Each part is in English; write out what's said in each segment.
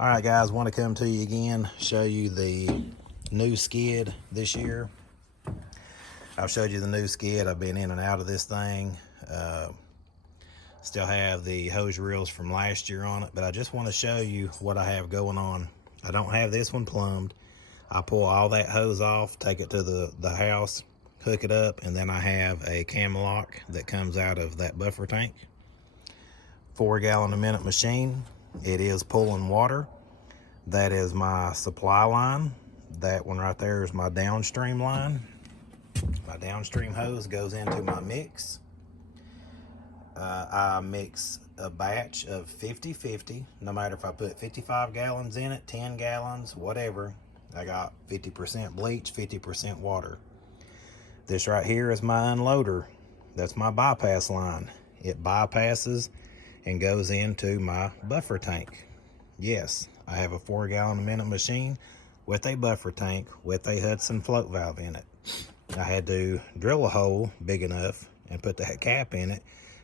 All right, guys, want to come to you again, show you the new skid this year. I've showed you the new skid. I've been in and out of this thing. Still have the hose reels from last year on it, but I just want to show you what I have going on. I don't have this one plumbed. I pull all that hose off, take it to the house, hook it up, and then I have a cam lock that comes out of that buffer tank. 4 gallon a minute machine. It is pulling water. That is my supply line. That one right there is my downstream line. My downstream hose goes into my mix. I mix a batch of 50-50. No matter if I put 55 gallons in it, 10 gallons, whatever. I got 50% bleach, 50% water. This right here is my unloader. That's my bypass line. It bypasses and goes into my buffer tank. Yes, I have a 4 gallon a minute machine with a buffer tank with a Hudson float valve in it. I had to drill a hole big enough and put that cap in it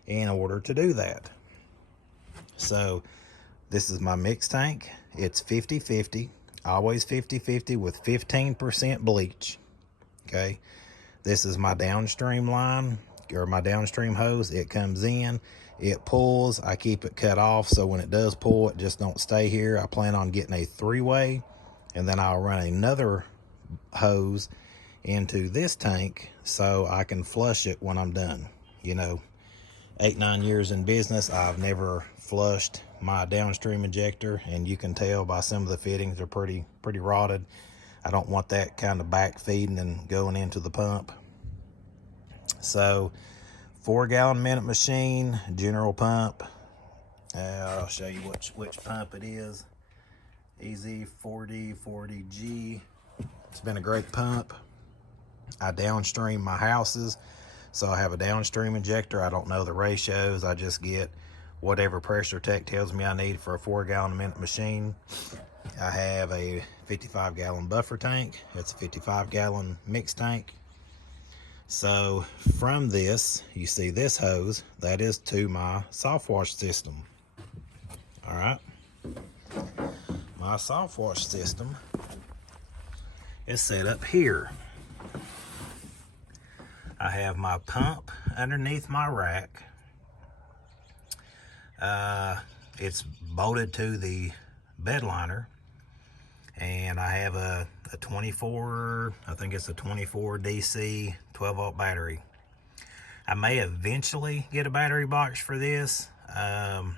in order to do that. So this is my mix tank. It's 50-50, always 50-50 with 15% bleach. Okay, this is my downstream line, or my downstream hose. It comes in, it pulls, I keep it cut off so when it does pull, it just don't stay here. I plan on getting a 3-way, and then I'll run another hose into this tank so I can flush it when I'm done. You know, 8-9 years in business, I've never flushed my downstream injector, and you can tell by some of the fittings are pretty rotted. I don't want that kind of back feeding and going into the pump. So 4 gallon a minute machine, general pump. I'll show you which pump it is. EZ4040G. It's been a great pump. I downstream my houses, so I have a downstream injector. I don't know the ratios. I just get whatever pressure tech tells me I need for a 4 gallon a minute machine. I have a 55 gallon buffer tank. It's a 55 gallon mix tank. So from this, you see this hose, that is to my Softwash system. All right. My Softwash system is set up here. I have my pump underneath my rack. It's bolted to the bed liner, and I have a 24, I think it's a 24 DC 12 volt battery. I may eventually get a battery box for this. The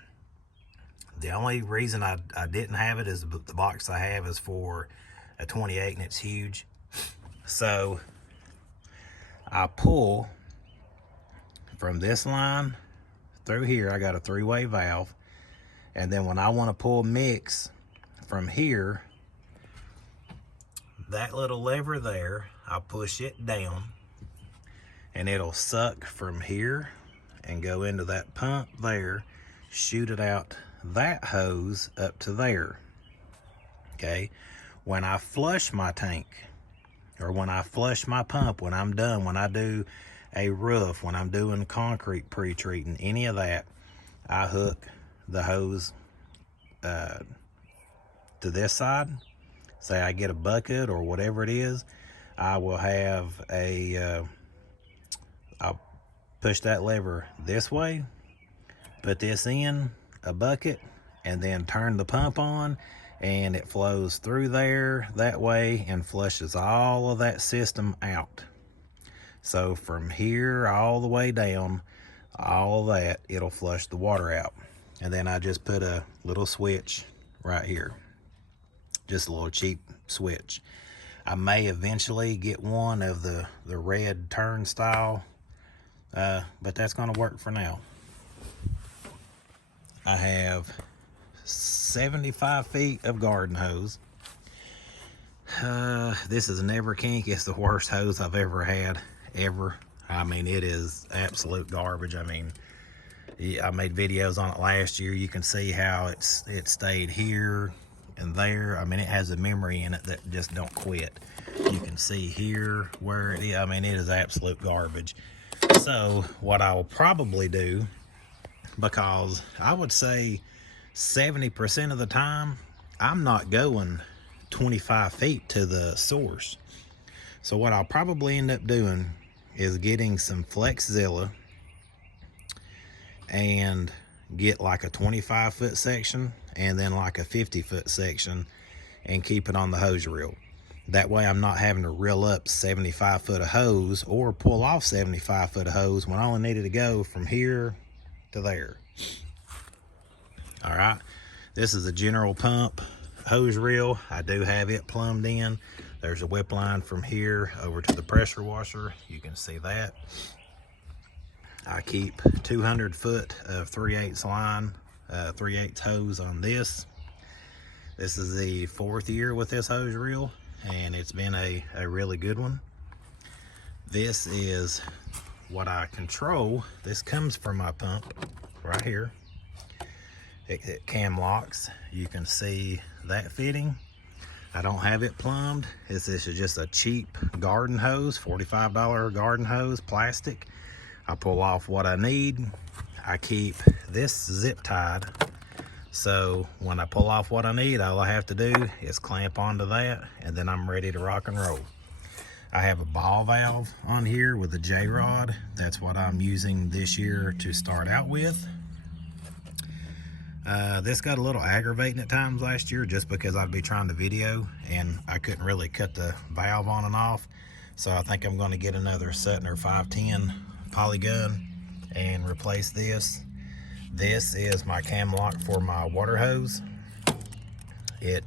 only reason I didn't have it is the box I have is for a 28 and it's huge. So I pull from this line through here. I got a 3-way valve, and then when I want to pull mix from here, that little lever there, I push it down and it'll suck from here and go into that pump there, shoot it out that hose up to there. Okay, when I flush my tank, or when I flush my pump, when I'm done, when I do a roof, when I'm doing concrete pre-treating, any of that, I hook the hose to this side. Say I get a bucket or whatever it is, I will have I'll push that lever this way, put this in a bucket, and then turn the pump on, and it flows through there that way and flushes all of that system out. So from here all the way down, all of that, it'll flush the water out. And then I just put a little switch right here, just a little cheap switch. I may eventually get one of the red turnstile, but that's going to work for now. I have 75 feet of garden hose. This is never kink. It's the worst hose I've ever had, ever. I mean, it is absolute garbage. I mean, I made videos on it last year. You can see how it stayed here and there. I mean, it has a memory in it that just don't quit. You can see here where it is. I mean, it is absolute garbage. So what I will probably do, because I would say 70% of the time I'm not going 25 feet to the source. So what I'll probably end up doing is getting some Flexzilla and get like a 25-foot section and then like a 50-foot section and keep it on the hose reel. That way I'm not having to reel up 75 foot of hose or pull off 75 foot of hose when I only needed to go from here to there. All right, this is a general pump hose reel. I do have it plumbed in. There's a whip line from here over to the pressure washer. You can see that. I keep 200 foot of 3/8 line, 3/8 hose on this. This is the 4th year with this hose reel, and it's been a really good one. This is what I control. This comes from my pump right here. It cam locks. You can see that fitting. I don't have it plumbed. This is just a cheap garden hose, $45 garden hose, plastic. I pull off what I need. I keep this zip tied. So when I pull off what I need, all I have to do is clamp onto that, and then I'm ready to rock and roll. I have a ball valve on here with a Jrod. That's what I'm using this year to start out with. This got a little aggravating at times last year just because I'd be trying to video and I couldn't really cut the valve on and off. So I think I'm going to get another Suttner 510 poly gun and replace this. This is my cam lock for my water hose. I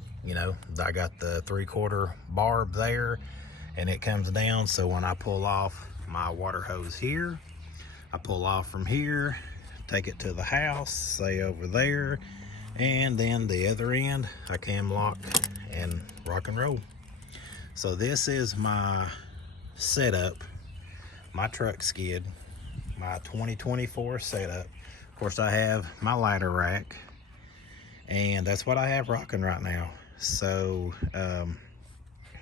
got the 3/4 barb there and it comes down. So when I pull off my water hose here, I pull off from here, take it to the house, say over there, and then the other end I cam lock and rock and roll. So this is my setup, my truck skid, my 2024 setup. Of course I have my ladder rack, and that's what I have rocking right now. So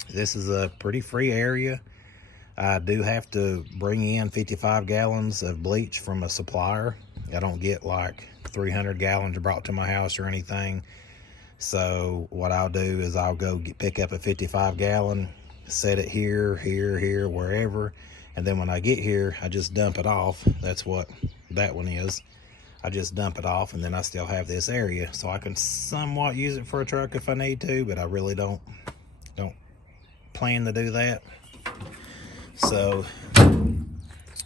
this is a pretty free area. I do have to bring in 55 gallons of bleach from a supplier. I don't get like 300 gallons brought to my house or anything. So what I'll do is I'll go pick up a 55 gallon, set it here, wherever. And then when I get here, I just dump it off. That's what that one is. I just dump it off, and then I still have this area. So I can somewhat use it for a truck if I need to, but I really don't plan to do that. So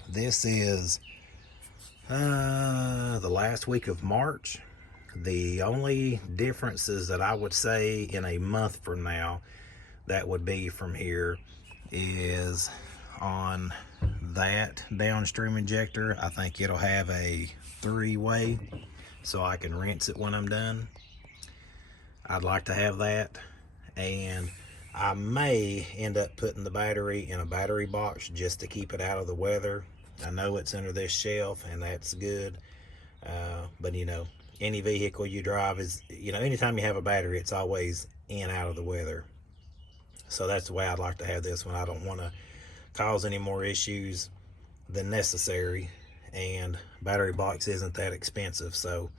this is the last week of March. The only differences that I would say in a month from now that would be from here is on that downstream injector. I think it'll have a 3-way so I can rinse it when I'm done. I'd like to have that, and I may end up putting the battery in a battery box just to keep it out of the weather. I know it's under this shelf, and that's good. But any vehicle you drive is, anytime you have a battery, it's always in out of the weather. So that's the way I'd like to have this one. I don't want to cause any more issues than necessary, and battery box isn't that expensive. So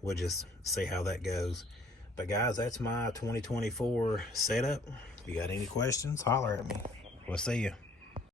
we'll just see how that goes. But guys, that's my 2024 setup. If you got any questions, holler at me. We'll see you.